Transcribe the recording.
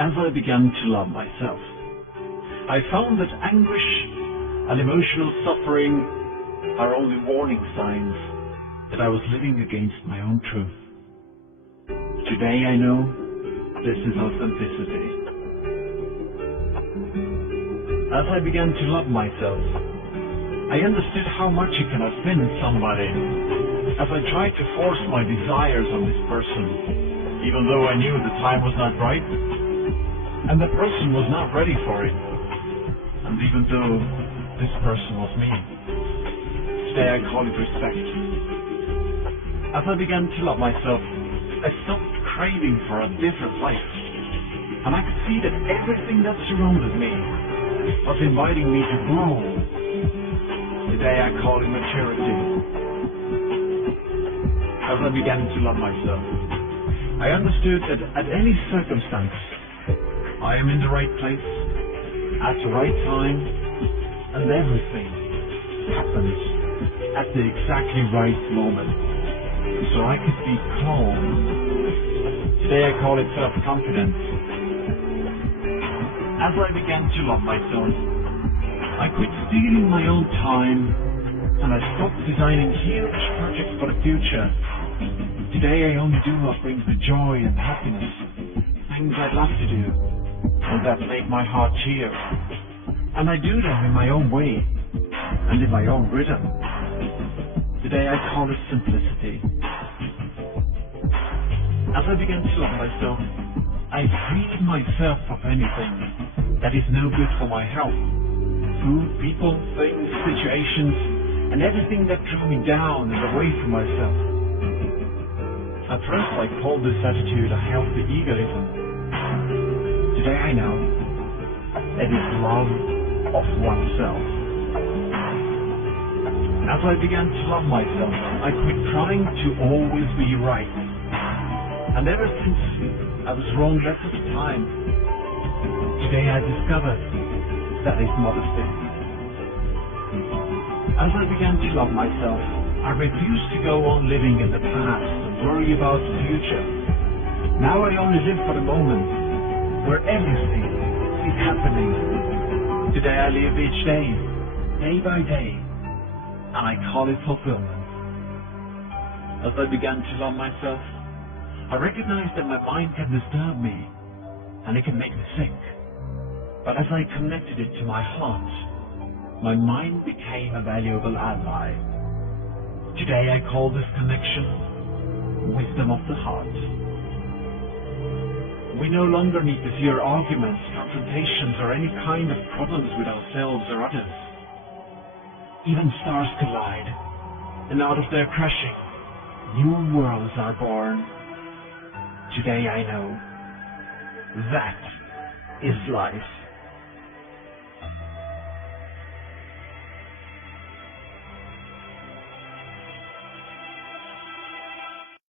As I began to love myself, I found that anguish and emotional suffering are only warning signs that I was living against my own truth. Today I know this is authenticity. As I began to love myself, I understood how much it can offend somebody as I tried to force my desires on this person, even though I knew the time was not right and the person was not ready for it, and even though this person was me. Today I call it respect. As I began to love myself, I stopped craving for a different life, and I could see that everything that surrounded me was inviting me to grow. Today I call it maturity. As I began to love myself, I understood that at any circumstance, I am in the right place, at the right time, and everything happens at the exactly right moment, so I could be calm. Today I call it self-confidence. As I began to love myself, I quit stealing my own time, and I stopped designing huge projects for the future. Today I only do what brings me joy and happiness, things I'd love to do, and that make my heart cheer. And I do them in my own way, and in my own rhythm. Today I call it simplicity. As I began to love myself, I freed myself of anything that is no good for my health. Food, people, things, situations, and everything that drew me down and away from myself. At first I called this attitude a healthy egoism. Today I know it is love of oneself. As I began to love myself, I quit trying to always be right. And ever since I was wrong lots of the time, today I discovered that is modesty. As I began to love myself, I refused to go on living in the past and worry about the future. Now I only live for the moment, where everything is happening. Today I live each day, day by day, and I call it fulfillment. As I began to love myself, I recognized that my mind can disturb me, and it can make me sick. But as I connected it to my heart, my mind became a valuable ally. Today I call this connection wisdom of the heart. We no longer need to fear arguments, confrontations, or any kind of problems with ourselves or others. Even stars collide, and out of their crashing, new worlds are born. Today I know that is life.